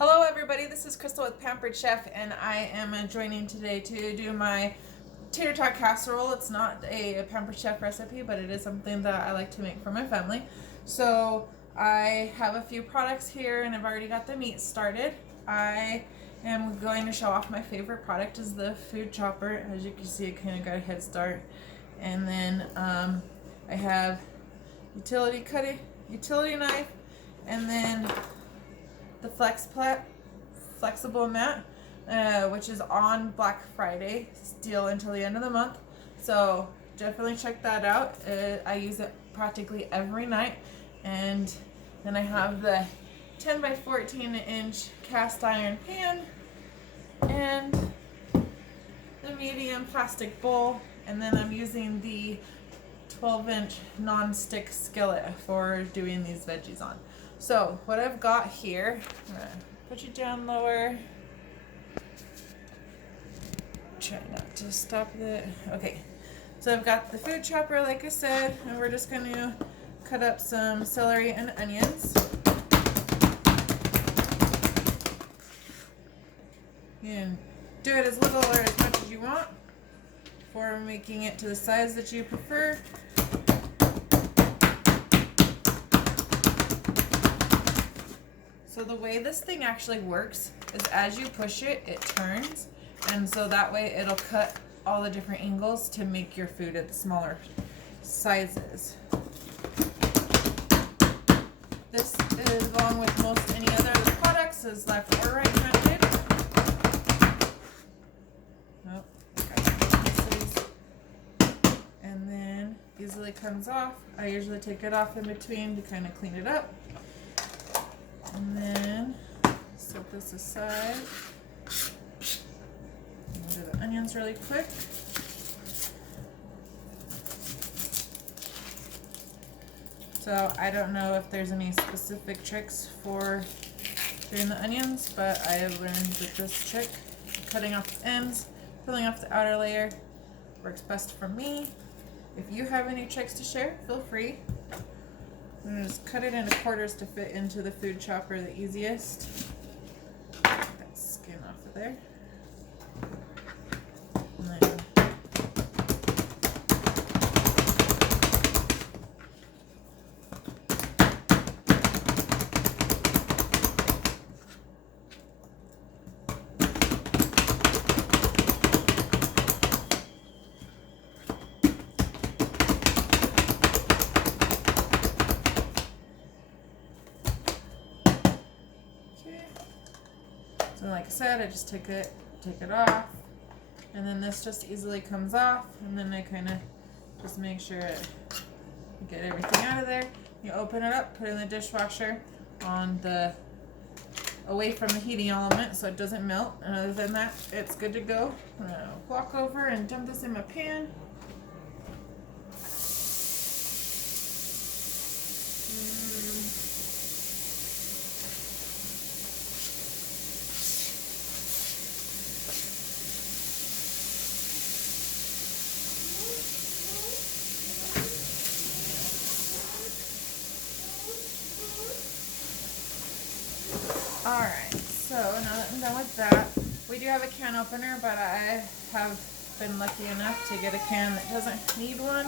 Hello everybody, this is Crystal with Pampered Chef, and I am joining today to do my Tator Tot Casserole. It's not a Pampered Chef recipe, but it is something that I like to make for my family. So I have a few products here and I've already got the meat started. I am going to show off my favorite product is the food chopper. As you can see, it kind of got a head start. And then I have utility knife, and then the flexible mat, which is on Black Friday, still until the end of the month. So definitely check that out. I use it practically every night. And then I have the 10 by 14 inch cast iron pan and the medium plastic bowl. And then I'm using the 12-inch non-stick skillet for doing these veggies on. So what I've got here, I'm gonna put you down lower. Try not to stop it. Okay, so I've got the food chopper, like I said, and we're just gonna cut up some celery and onions. You can do it as little or as much as you want for making it to the size that you prefer. So the way this thing actually works is as you push it, it turns, and so that way it'll cut all the different angles to make your food at the smaller sizes. This is, along with most any other of the products, is left or right-handed. Oh, and then easily comes off. I usually take it off in between to kind of clean it up. And then set this aside. I'll do the onions really quick. So I don't know if there's any specific tricks for doing the onions, but I have learned that this trick, cutting off the ends, peeling off the outer layer, works best for me. If you have any tricks to share, feel free. I'm going to just cut it into quarters to fit into the food chopper the easiest. Get that skin off of there. And then so like I said, I just take it off, and then this just easily comes off, and then I kind of just make sure I get everything out of there. You open it up, put it in the dishwasher on the away from the heating element so it doesn't melt, and other than that, it's good to go. I'm gonna walk over and dump this in my pan. Alright, so now that I'm done with that, we do have a can opener, but I have been lucky enough to get a can that doesn't need one.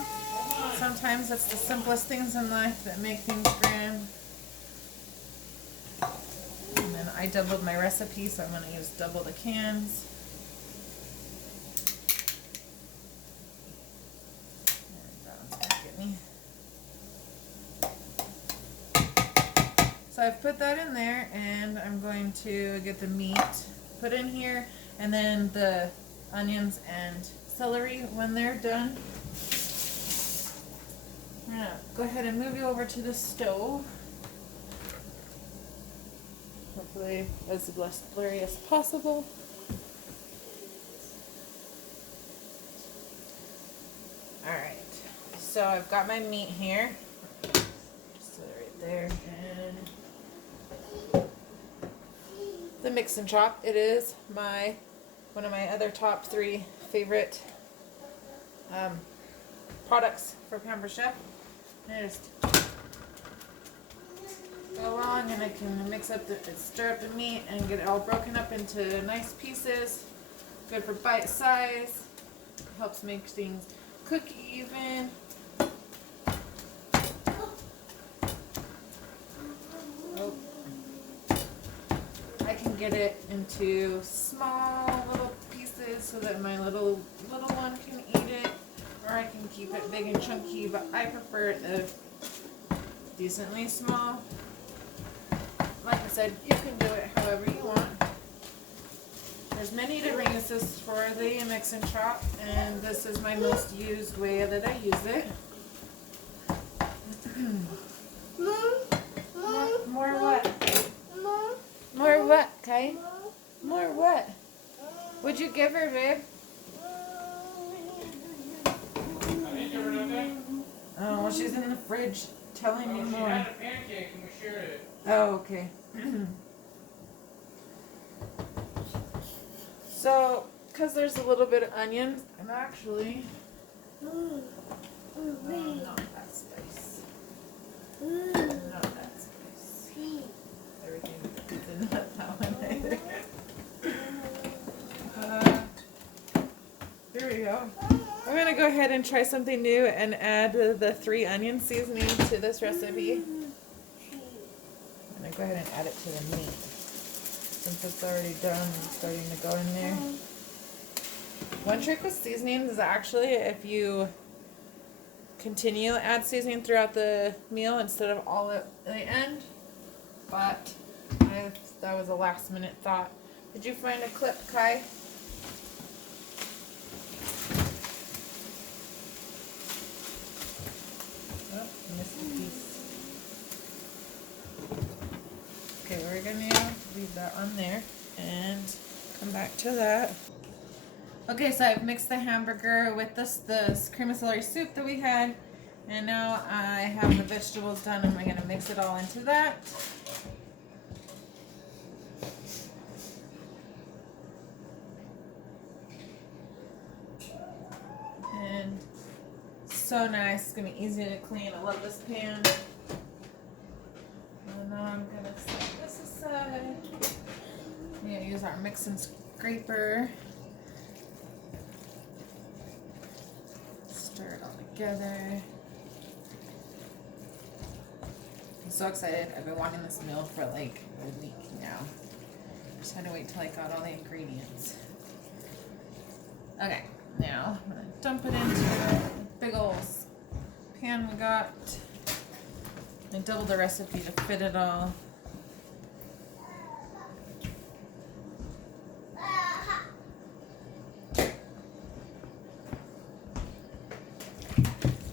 Sometimes it's the simplest things in life that make things grand. And then I doubled my recipe, so I'm going to use double the cans. And that one's going to get me. So I've put that in there, and I'm going to get the meat put in here, and then the onions and celery when they're done. I'm going to go ahead and move you over to the stove. Hopefully as less blurry as possible. Alright, so I've got my meat here. Just right there, and the mix and chop. It is one of my other top 3 favorite products for Pampered Chef. And I just go along, and I can mix up stir up the meat and get it all broken up into nice pieces. Good for bite size. Helps make things cook even. Oh. I can get it into small little pieces so that my little one can eat it, or I can keep it big and chunky, but I prefer it decently small. Like I said, you can do it however you want. There's many different uses for the mix and chop, and this is my most used way that I use it. More what? More what, Kai? More what? What'd you give her, babe? Oh, well, she's in the fridge telling me more. She had a pancake and we shared it. Oh, okay. So, because there's a little bit of onion, I'm actually... not that spice. Not that spice. Everything is not that one either. Here we go. I'm going to go ahead and try something new and add the 3 onion seasoning to this recipe. I'm going to go ahead and add it to the meat. Since it's already done, it's starting to go in there. One trick with seasonings is actually if you continue to add seasoning throughout the meal instead of all at the end. But that was a last minute thought. Did you find a clip, Kai? Oh, I missed a piece. Okay, we're gonna leave that on there and come back to that. Okay, so I've mixed the hamburger with this cream of celery soup that we had, and now I have the vegetables done, and I'm gonna mix it all into that. And so nice, it's gonna be easy to clean. I love this pan. And now I'm gonna set this aside. We're gonna use our mix and scraper. Stir it all together. I'm so excited. I've been wanting this meal for like a week now. Just had to wait till I got all the ingredients. Okay, now I'm gonna dump it into the big old pan we got. I doubled the recipe to fit it all.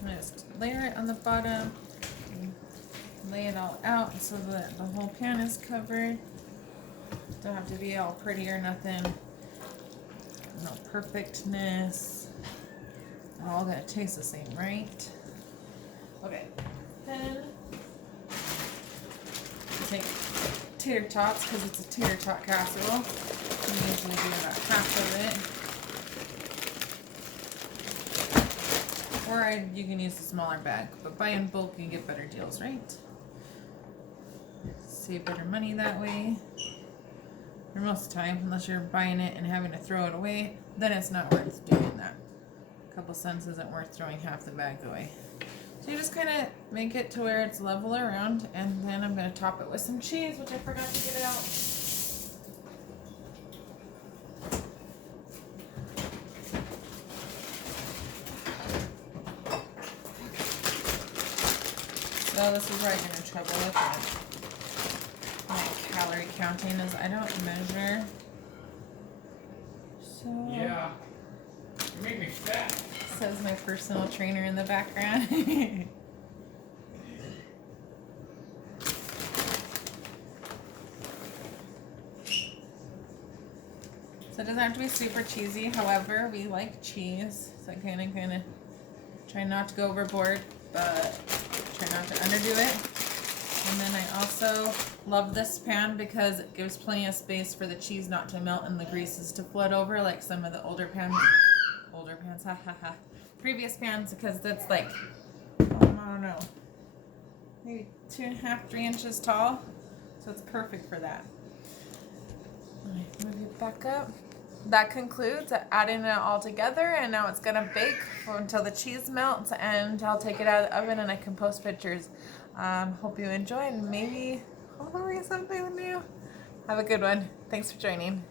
I just layer it on the bottom, and lay it all out so that the whole pan is covered. Don't have to be all pretty or nothing. No perfectness. They're all gonna taste the same, right? Okay, then take tater tots because it's a tater tot casserole. I usually do about half of it. Or you can use a smaller bag, but buy in bulk you get better deals, right? Save better money that way. For most of the time, unless you're buying it and having to throw it away, then it's not worth doing that. A couple cents isn't worth throwing half the bag away. So you just kind of make it to where it's level around, and then I'm going to top it with some cheese, which I forgot to get it out. So this is where I get in trouble with my calorie counting is I don't measure. So Yeah. You make me fat. says my personal trainer in the background. So it doesn't have to be super cheesy. However, we like cheese. So I kind of try not to go overboard, but try not to underdo it. And then I also love this pan because it gives plenty of space for the cheese not to melt and the greases to flood over like some of the older pans, previous pans, because that's like, oh, I don't know. maybe 2.5, 3 inches tall. So it's perfect for that. Let me move it back up. That concludes adding it all together, and now it's gonna bake until the cheese melts, and I'll take it out of the oven and I can post pictures. Hope you enjoy, and maybe hopefully something new. Have a good one. Thanks for joining.